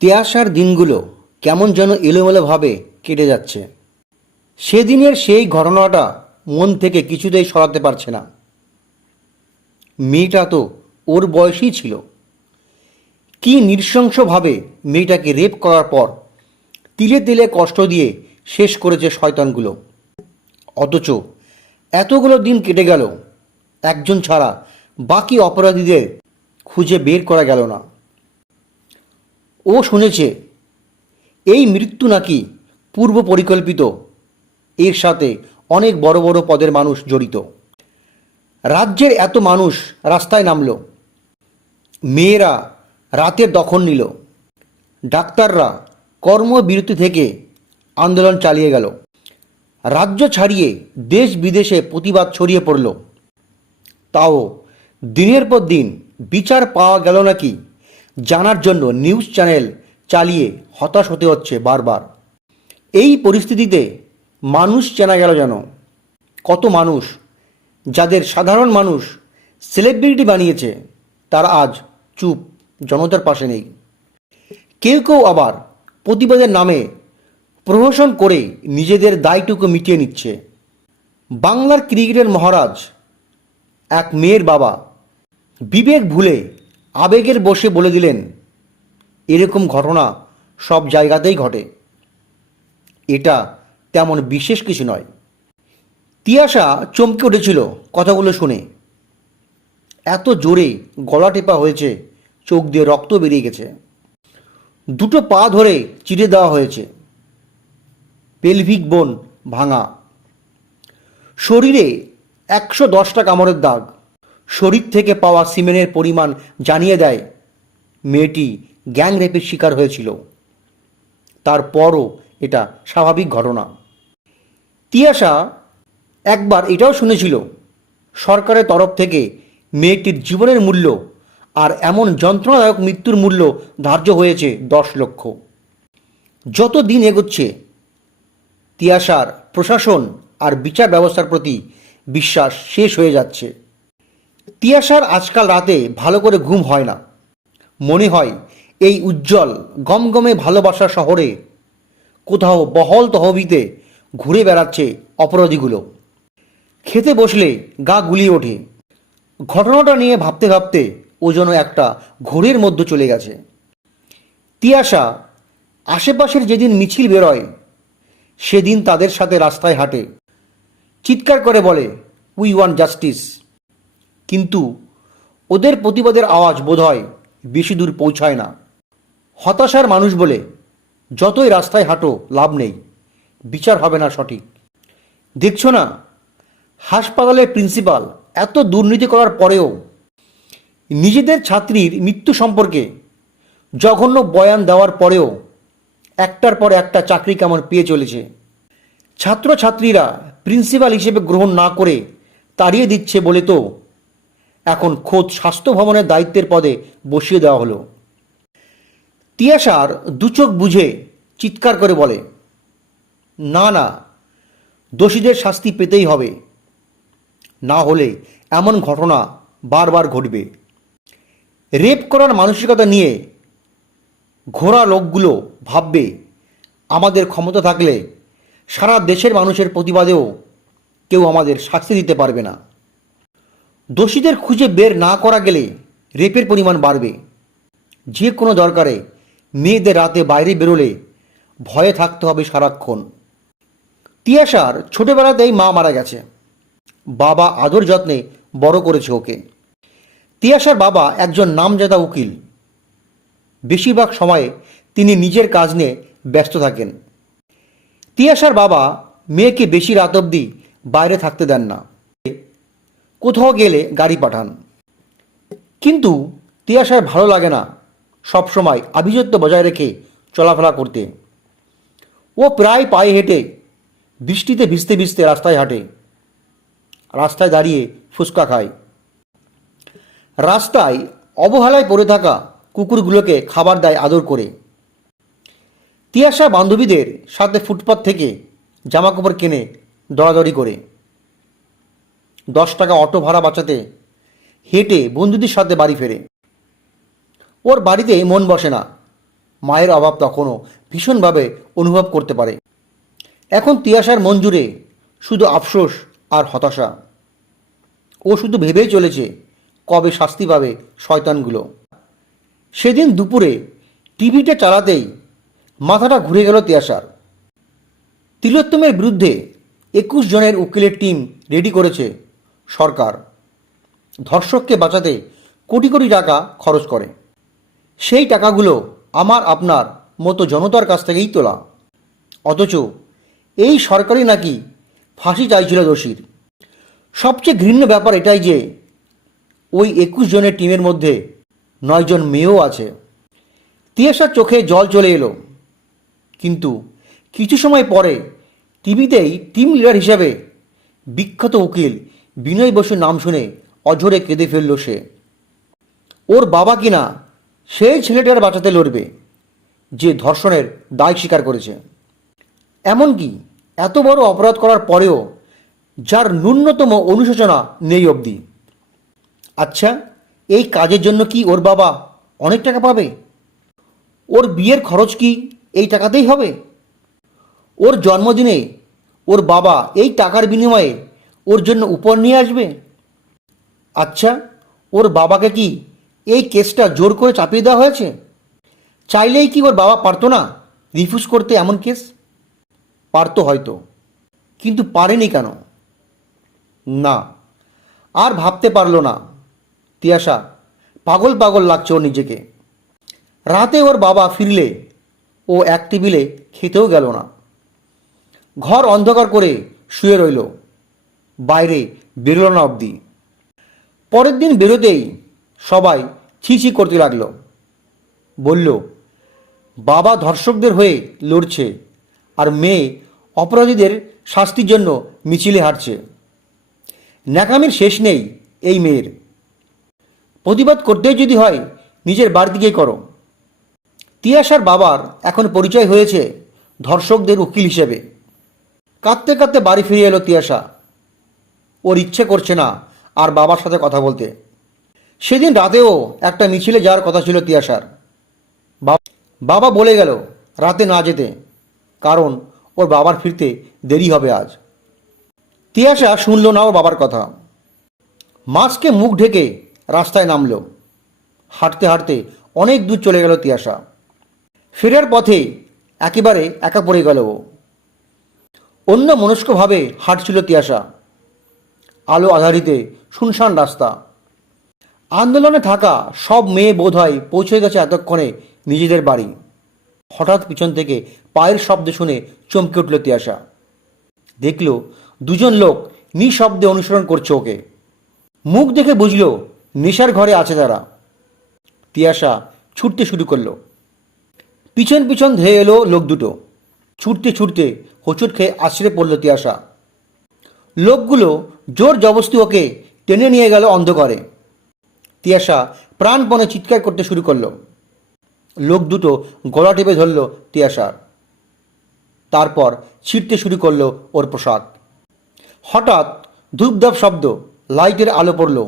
তেয়াশার দিনগুলো কেমন যেন এলোমেলোভাবে কেটে যাচ্ছে। সেদিনের সেই ঘটনাটা মন থেকে কিছুতেই সরাতে পারছে না। মেয়েটা তো ওর বয়সই ছিল। কি নৃশংসভাবে মেয়েটাকে রেপ করার পর তিলে তিলে কষ্ট দিয়ে শেষ করেছে শয়তানগুলো। অথচ এতগুলো দিন কেটে গেল, একজন ছাড়া বাকি অপরাধীদের খুঁজে বের করা গেল না। ও শুনেছে, এই মৃত্যু নাকি পূর্ব পরিকল্পিত। এর সাথে অনেক বড় বড় পদের মানুষ জড়িত। রাজ্যের এত মানুষ রাস্তায় নামল। মেয়েরা রাতের দখল নিল। ডাক্তাররা কর্মবিরতি থেকে আন্দোলন চালিয়ে গেল। রাজ্য ছাড়িয়ে দেশ বিদেশে প্রতিবাদ ছড়িয়ে পড়ল। তাও দিনের পর দিন বিচার পাওয়া গেল নাকি? জানার জন্য নিউজ চ্যানেল চালিয়ে হতাশ হতে হচ্ছে বারবার। এই পরিস্থিতিতে মানুষ চেনা গেল যেন। কত মানুষ, যাদের সাধারণ মানুষ সেলিব্রিটি বানিয়েছে, তারা আজ চুপ, জনতার পাশে নেই। কেউ কেউ আবার প্রতিবাদের নামে প্রহসন করে নিজেদের দায়টুকু মিটিয়ে নিচ্ছে। বাংলার ক্রিকেটের মহারাজ, এক মেয়ের বাবা, বিবেক ভুলে আবেগের বসে বলে দিলেন, এরকম ঘটনা সব জায়গাতেই ঘটে। এটা তেমন বিশেষ কিছু নয়। তিয়াসা চমকে উঠেছিল কথাগুলো শুনে। এত জোরে গলা টেপা হয়েছে, চোখ দিয়ে রক্ত বেরিয়ে গেছে। দুটো পা ধরে চিড়ে দেওয়া হয়েছে। পেলভিক বোন ভাঙা। শরীরে একশো দশটা কামড়ের দাগ। শরীর থেকে পাওয়া সিমেনের পরিমাণ জানিয়ে দেয়, মেয়েটি গ্যাং রেপের শিকার হয়েছিল। তারপরও এটা স্বাভাবিক ঘটনা। তিয়াশা একবার এটাও শুনেছিল, সরকারের তরফ থেকে মেয়েটির জীবনের মূল্য আর এমন যন্ত্রণাদায়ক মৃত্যুর মূল্য ধার্য হয়েছে দশ লক্ষ। যত দিন এগোচ্ছে, তিয়াশার প্রশাসন আর বিচার ব্যবস্থার প্রতি বিশ্বাস শেষ হয়ে যাচ্ছে। তিয়াশার আজকাল রাতে ভালো করে ঘুম হয় না। মনে হয়, এই উজ্জ্বল, গমগমে ভালোবাসা শহরে কোথাও বহল তহবিতে ঘুরে বেড়াচ্ছে অপরাধীগুলো। খেতে বসলে গা গুলিয়ে ওঠে। ঘটনাটা নিয়ে ভাবতে ভাবতে ও যেন একটা ঘোরের মধ্যে চলে গেছে। তিয়াশা আশেপাশের যেদিন মিছিল বেরোয়, সেদিন তাদের সাথে রাস্তায় হাঁটে। চিৎকার করে বলে উই ওয়ান জাস্টিস কিন্তু ওদের প্রতিবাদের আওয়াজ বোধহয় বেশি দূর পৌঁছায় না। হতাশার মানুষ বলে, যতই রাস্তায় হাঁটো, লাভ নেই। বিচার হবে না সঠিক। দেখছ না, হাসপাতালের প্রিন্সিপাল এত দুর্নীতি করার পরেও নিজেদের ছাত্রীর মৃত্যু সম্পর্কে জঘন্য বয়ান দেওয়ার পরেও একটার পর একটা চাকরি কেমন পেয়ে চলেছে। ছাত্রছাত্রীরা প্রিন্সিপাল হিসেবে গ্রহণ না করে তাড়িয়ে দিচ্ছে বলে তো এখন খোদ স্বাস্থ্য ভবনের দায়িত্বের পদে বসিয়ে দেওয়া হলো। তিয়াশার দুচোখ বুঝে চিৎকার করে বলে, না না, দোষীদের শাস্তি পেতেই হবে। না হলে এমন ঘটনা বারবার ঘটবে। রেপ করার মানসিকতা নিয়ে ঘোড়া লোকগুলো ভাববে, আমাদের ক্ষমতা থাকলে সারা দেশের মানুষের প্রতিবাদেও কেউ আমাদের শাস্তি দিতে পারবে না। দোষীদের খুঁজে বের না করা গেলে রেপের পরিমাণ বাড়বে। যে কোনো দরকারে মেয়েদের রাতে বাইরে বেরোলে ভয়ে থাকতে হবে সারাক্ষণ। তিয়াশার ছোটবেলাতেই মা মারা গেছে। বাবা আদর যত্নে বড় করেছে ওকে। তিয়াশার বাবা একজন নামজাদা উকিল। বেশিরভাগ সময়ে তিনি নিজের কাজ নিয়ে ব্যস্ত থাকেন। তিয়াশার বাবা মেয়েকে বেশি রাত অবধি বাইরে থাকতে দেন না। কোথাও গেলে গাড়ি পাঠান। কিন্তু তিয়াশার ভালো লাগে না সবসময় আভিজাত্য বজায় রেখে চলাফেরা করতে। ও প্রায় পায়ে হেঁটে বৃষ্টিতে ভিজতে ভিজতে রাস্তায় হাঁটে। রাস্তায় দাঁড়িয়ে ফুচকা খায়। রাস্তায় অবহেলায় পড়ে থাকা কুকুরগুলোকে খাবার দেয় আদর করে। তিয়াশা বান্ধবীদের সাথে ফুটপাত থেকে জামাকাপড় কেনে দরাদরি করে। দশ টাকা অটো ভাড়া বাঁচাতে হেঁটে বন্ধুদের সাথে বাড়ি ফেরে। ওর বাড়িতে মন বসে না। মায়ের অভাব তখনও ভীষণভাবে অনুভব করতে পারে। এখন তিয়াসার মন জুড়ে শুধু আফসোস আর হতাশা। ও শুধু ভেবেই চলেছে কবে শাস্তি পাবে শয়তানগুলো। সেদিন দুপুরে টিভিটা চালাতেই মাথাটা ঘুরে গেল তিয়াসার তিলোত্তমের বিরুদ্ধে একুশ জনের উকিলের টিম রেডি করেছে সরকার। ধর্ষককে বাঁচাতে কোটি কোটি টাকা খরচ করে। সেই টাকাগুলো আমার আপনার মতো জনতার কাছ থেকেই তোলা। অথচ এই সরকারই নাকি ফাঁসি চাইছিল দোষীর। সবচেয়ে ঘৃণ্য ব্যাপার এটাই যে ওই একুশ জনের টিমের মধ্যে নয়জন মেয়েও আছে। তিয়াসার চোখে জল চলে এলো। কিন্তু কিছু সময় পরে টিভিতেই টিম লিডার হিসেবে বিখ্যাত উকিল বিনয় বসুর নাম শুনে অঝরে কেঁদে ফেলল সে। ওর বাবা কিনা, সেই ছেলেটার বাঁচাতে লড়বে, যে ধর্ষণের দায় স্বীকার করেছে। এমনকি এত বড় অপরাধ করার পরেও যার ন্যূনতম অনুশোচনা নেই অবধি। আচ্ছা এই কাজের জন্য কি ওর বাবা অনেক টাকা পাবে? ওর বিয়ের খরচ কি এই টাকাতেই হবে? ওর জন্মদিনে ওর বাবা এই টাকার বিনিময়ে ওর জন্য উপর নিয়ে আসবে? আচ্ছা ওর বাবাকে কি এই কেসটা জোর করে চাপিয়ে দেওয়া হয়েছে? চাইলেই কি ওর বাবা পারতো না রিফিউজ করতে এমন কেস? পারতো হয়তো, কিন্তু পারেনি কেন? না, আর ভাবতে পারল না। তিয়াসা পাগল পাগল লাগছে ওর নিজেকে। রাতে ওর বাবা ফিরলে ও এক টেবিলে খেতেও গেল না। ঘর অন্ধকার করে শুয়ে রইল। বাইরে বেরোলো না অবধি। পরের দিন বেরোতেই সবাই ছিছি করতে লাগল। বলল, বাবা ধর্ষকদের হয়ে লড়ছে আর মেয়ে অপরাধীদের শাস্তির জন্য মিছিলে হাঁটছে। ন্যাকামির শেষ নেই এই মেয়ের। প্রতিবাদ করতেই যদি হয়, নিজের বাড়ি দিকেই করো। তিয়াসার বাবার এখন পরিচয় হয়েছে ধর্ষকদের উকিল হিসেবে। কাঁদতে কাঁদতে বাড়ি ফিরে এলো তিয়াসা ওর ইচ্ছে করছে না আর বাবার সাথে কথা বলতে। সেদিন রাতেও একটা মিছিলে যাওয়ার কথা ছিল তিয়াসার বাবা বলে গেল রাতে না যেতে, কারণ ওর বাবার ফিরতে দেরি হবে আজ। তিয়াসা শুনল না ওর বাবার কথা। মাছকে মুখ ঢেকে রাস্তায় নামলো। হাঁটতে হাঁটতে অনেক দূর চলে গেল তিয়াসা ফেরার পথে একেবারে একা পড়ে গেল ও। অন্য মনস্কভাবে হাঁটছিল তিয়াসা আলো আধারিতে শুনশান রাস্তা। আন্দোলনে থাকা সব মেয়ে বোধ হয় পৌঁছে গেছে এতক্ষণে নিজেদের বাড়ি। হঠাৎ পিছন থেকে পায়ের শব্দ শুনে চমকে উঠল তিয়াসা দেখল দুজন লোক নিঃশব্দে অনুসরণ করছে ওকে। মুখ দেখে বুঝল নেশার ঘরে আছে তারা। তিয়াসা ছুটতে শুরু করল। পিছন পিছন ধেয়ে এলো লোক দুটো। ছুটতে ছুটতে হোঁচট খেয়ে আছড়ে পড়ল তিয়াসা লোকগুলো জোর জবস্তি ওকে টেনে নিয়ে গেল অন্ধকারে। তিয়াসা প্রাণপণে চিৎকার করতে শুরু করল। লোক দুটো গলা টেপে ধরল তিয়াসার তারপর ছিঁড়তে শুরু করল ওর পোশাক। হঠাৎ ধূপধাপ শব্দ লাইটের আলো পড়ল।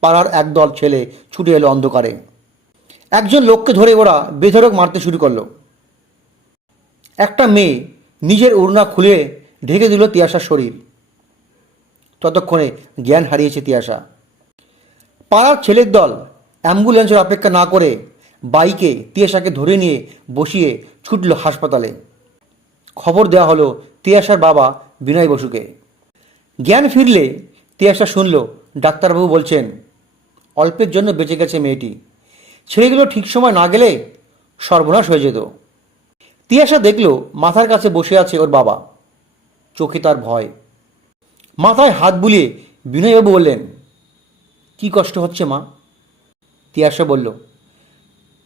পাড়ার একদল ছেলে ছুটে এলো অন্ধকারে। একজন লোককে ধরে ওরা বেধরক মারতে শুরু করল। একটা মেয়ে নিজের ওড়না খুলে ঢেকে দিল তিয়াসার শরীর। ততক্ষণে জ্ঞান হারিয়েছে তিয়াসা পাড়ার ছেলের দল অ্যাম্বুলেন্সের অপেক্ষা না করে বাইকে তিয়াসাকে ধরে নিয়ে বসিয়ে ছুটল হাসপাতালে। খবর দেওয়া হলো তিয়াসার বাবা বিনয় বসুকে। জ্ঞান ফিরলে তিয়াসা শুনল, ডাক্তারবাবু বলছেন, অল্পের জন্য বেঁচে গেছে মেয়েটি। ছেলেগুলো ঠিক সময় না গেলে সর্বনাশ হয়ে যেত। তিয়াসা দেখল মাথার কাছে বসে আছে ওর বাবা। চোখে তার ভয়। মাথায় হাত বুলিয়ে বিনয়বাবু বললেন, কি কষ্ট হচ্ছে মা? তিয়াসা বলল,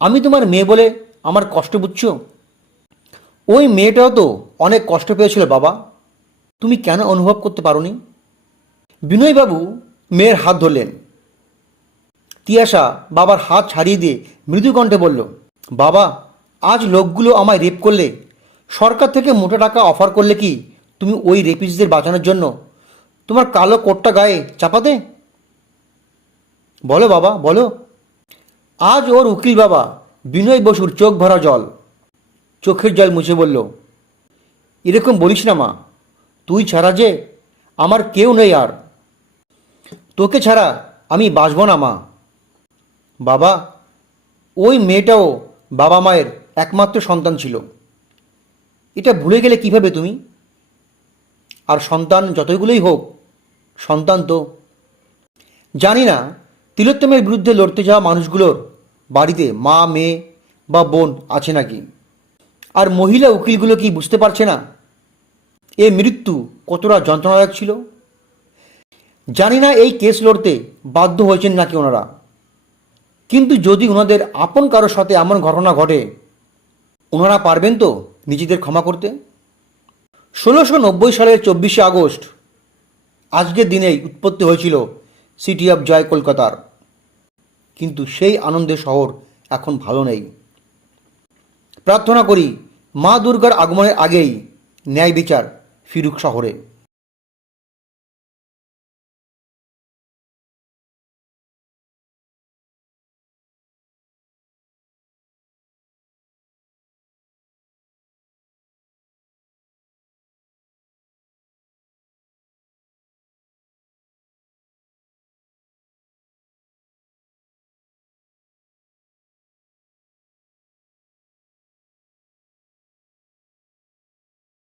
আমি তোমার মেয়ে বলে আমার কষ্ট বুঝছ? ওই মেয়েটাও তো অনেক কষ্ট পেয়েছিল বাবা। তুমি কেন অনুভব করতে পারোনি? বিনয়বাবু মেয়ের হাত ধরলেন। তিয়াসা বাবার হাত ছাড়িয়ে দিয়ে মৃদু কণ্ঠে বলল, বাবা, আজ লোকগুলো আমায় রেপ করলে, সরকার থেকে মোটা টাকা অফার করলে কি তুমি ওই রেপিসদের বাঁচানোর জন্য তোমার কালো কোটটা গায়ে চাপা দে। বলো বাবা, বলো। আজ ওর উকিল বাবা বিনয় বসুর চোখ ভরা জল। চোখের জল মুছে বলল, এরকম বলিস না মা, তুই ছাড়া যে আমার কেউ নেই আর। তোকে ছাড়া আমি বাঁচব না মা। বাবা, ওই মেয়েটাও বাবা মায়ের একমাত্র সন্তান ছিল। এটা ভুলে গেলে কীভাবে তুমি? আর সন্তান যতগুলোই হোক, সন্তান তো। জানি না, তিলোত্তমের বিরুদ্ধে লড়তে যাওয়া মানুষগুলোর বাড়িতে মা, মেয়ে বা বোন আছে নাকি? আর মহিলা উকিলগুলো কি বুঝতে পারছে না? এ মৃত্যু কতটা যন্ত্রণাদায়ক ছিল? জানি না এই কেস লড়তে বাধ্য হয়েছেন নাকি ওনারা। কিন্তু যদি ওনাদের আপন কারোর সাথে এমন ঘটনা ঘটে, ওনারা পারবেন তো নিজেদের ক্ষমা করতে? ষোলোশো নব্বই সালের চব্বিশে আগস্ট। আজকের দিনেই উৎপত্তি হয়েছিল সিটি অফ জয় কলকাতার। কিন্তু সেই আনন্দের শহর এখন ভালো নেই। প্রার্থনা করি মা দুর্গার আগমনের আগেই ন্যায় বিচার ফিরুক শহরে।